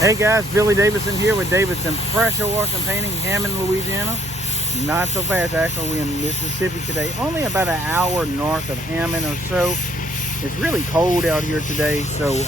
Hey guys, Billy Davidson here with Davidson Pressure Wash and Painting, Hammond, Louisiana. Not so fast, actually. We're in Mississippi today, only about an hour north of Hammond or so. It's really cold out here today, so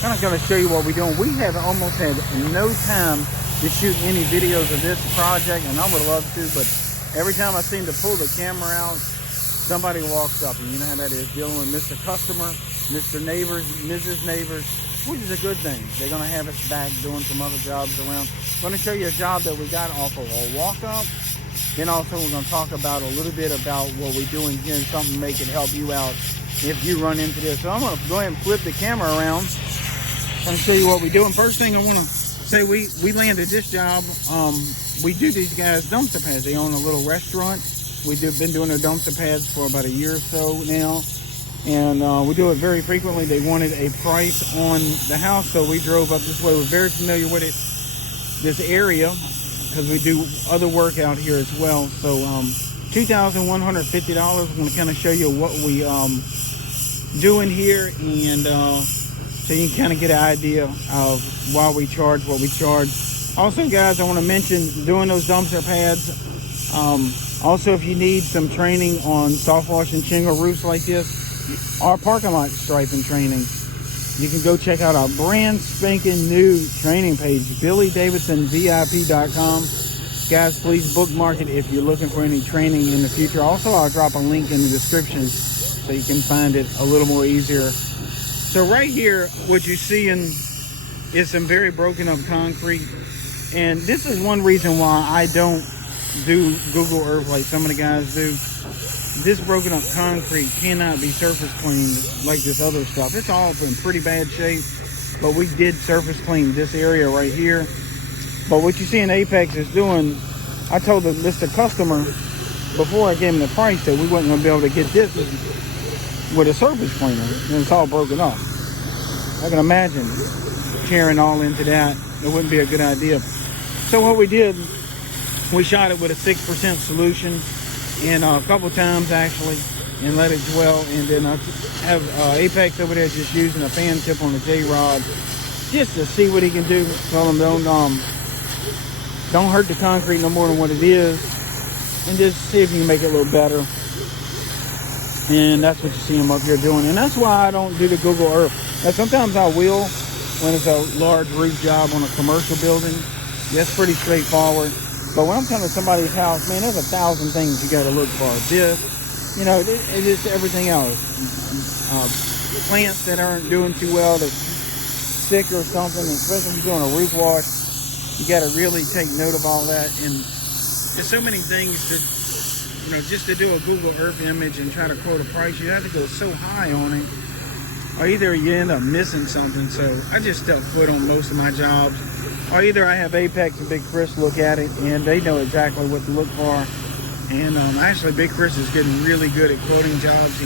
kind of going to show you what we're doing. We have almost had no time to shoot any videos of this project, and I would love to, but every time I seem to pull the camera out, somebody walks up, and you know how that is, dealing with Mr. Customer, Mr. Neighbors, Mrs. Neighbors, which is a good thing. They're going to have us back doing some other jobs around. I'm going to show you a job that we got off of a walk-up. Then also we're going to talk about a little bit about what we're doing here and something to make it help you out if you run into this. So I'm going to go ahead and flip the camera around and show you what we're doing. First thing I want to say, we landed this job. We do these guys dumpster pads. They own a little restaurant. We've been doing their dumpster pads for about a year or so now. And we do it very frequently. They wanted a price on the house, so we drove up this way. We're very familiar with it, this area, because we do other work out here as well. So $2,150. I'm going to kind of show you what we doing here, and so you can kind of get an idea of why we charge what we charge. Also, guys, I want to mention doing those dumpster pads. Also, if you need some training on soft wash and shingle roofs like this, our parking lot striping training, you can go check out our brand spanking new training page, BillyDavidsonVIP.com. Guys, please bookmark it if you're looking for any training in the future. Also, I'll drop a link in the description so you can find it a little more easier. So right here, what you're seeing is some very broken up concrete, and this is one reason why I don't do Google Earth like some of the guys do. This broken up concrete cannot be surface cleaned like this other stuff. It's all in pretty bad shape, but we did surface clean this area right here. But what you see in Apex is doing, I told the Mr. Customer before I gave him the price that we wasn't going to be able to get this with a surface cleaner, and it's all broken up. I can imagine tearing all into that. It wouldn't be a good idea. So what we did, we shot it with a 6% solution, and a couple times actually, and let it dwell. And then I have Apex over there just using a fan tip on the J-rod just to see what he can do. Tell him don't hurt the concrete no more than what it is, and just see if you can make it a little better. And that's what you see him up here doing, and that's why I don't do the Google Earth. Now, sometimes I will when it's a large roof job on a commercial building. That's pretty straightforward. But when I'm coming to somebody's house, man, there's 1,000 things you got to look for. This, you know, it's everything else. Plants that aren't doing too well, that's sick or something, especially if you're doing a roof wash, you got to really take note of all that. And there's so many things that, you know, just to do a Google Earth image and try to quote a price, you have to go so high on it, or either you end up missing something. So I just step foot on most of my jobs. Or either I have Apex and Big Chris look at it, and they know exactly what to look for. And actually, Big Chris is getting really good at quoting jobs.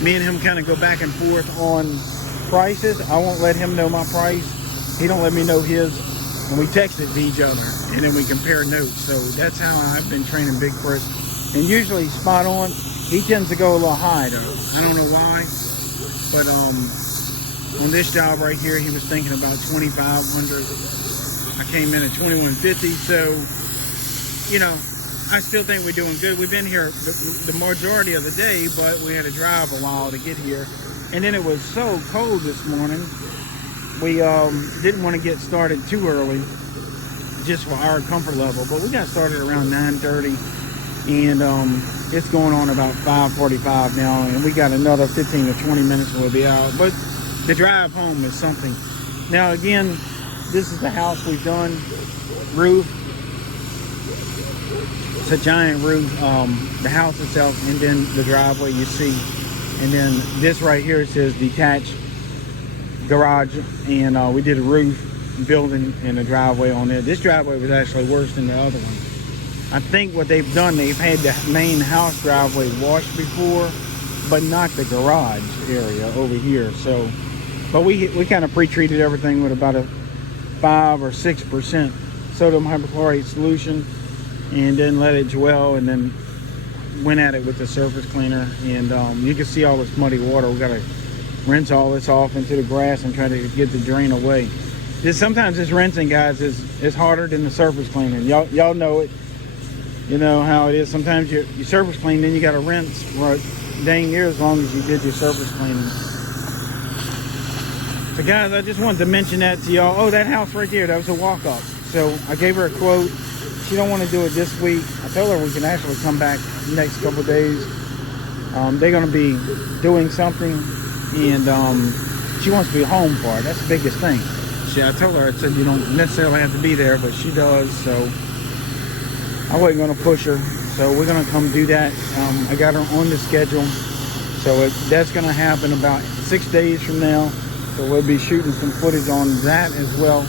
Me and him kind of go back and forth on prices. I won't let him know my price. He don't let me know his. And we text it to each other, and then we compare notes. So that's how I've been training Big Chris. And usually spot on. He tends to go a little high, though. I don't know why. But on this job right here, he was thinking about $2,500. I came in at $2,150, so, you know, I still think we're doing good. We've been here the majority of the day, but we had to drive a while to get here. And then it was so cold this morning, we didn't want to get started too early, just for our comfort level. But we got started around 9:30, and it's going on about 5:45 now, and we got another 15 to 20 minutes and we'll be out. But the drive home is something. Now, again, this is the house we've done. Roof. It's a giant roof. The house itself, and then the driveway you see. And then this right here says detached garage. And we did a roof building and a driveway on it. This driveway was actually worse than the other one. I think what they've done, they've had the main house driveway washed before, but not the garage area over here. So, but we kind of pre-treated everything with about a 5 or 6% sodium hypochlorite solution, and then let it dwell, and then went at it with the surface cleaner. And you can see all this muddy water. We got to rinse all this off into the grass and try to get the drain away. sometimes this rinsing, guys, is harder than the surface cleaning. Y'all know it. You know how it is. Sometimes you surface clean, then you got to rinse for dang near as long as you did your surface cleaning. So guys, I just wanted to mention that to y'all. Oh, that house right there, that was a walk-up. So I gave her a quote. She don't want to do it this week. I told her we can actually come back the next couple of days. They're going to be doing something, and she wants to be home for it. That's the biggest thing. I told her, I said, you don't necessarily have to be there, but she does, so I wasn't going to push her. So we're going to come do that. I got her on the schedule. So that's going to happen about 6 days from now. So we'll be shooting some footage on that as well.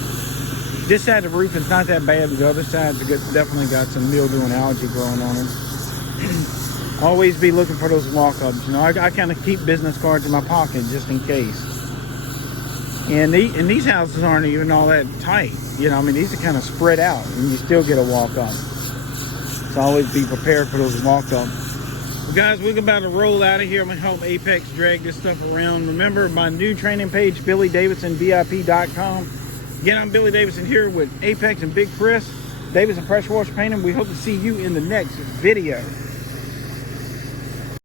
This side of the roof is not that bad, but the other side's definitely got some mildew and algae growing on it. Always be looking for those walk-ups. You know, I kind of keep business cards in my pocket just in case. And these houses aren't even all that tight. You know, I mean, these are kind of spread out, and you still get a walk-up. So always be prepared for those walk-ups. Well, guys, we're about to roll out of here. I'm going to help Apex drag this stuff around. Remember my new training page, BillyDavidsonVIP.com. Again, I'm Billy Davidson here with Apex and Big Chris, Davidson Pressure Washer Painting. We hope to see you in the next video.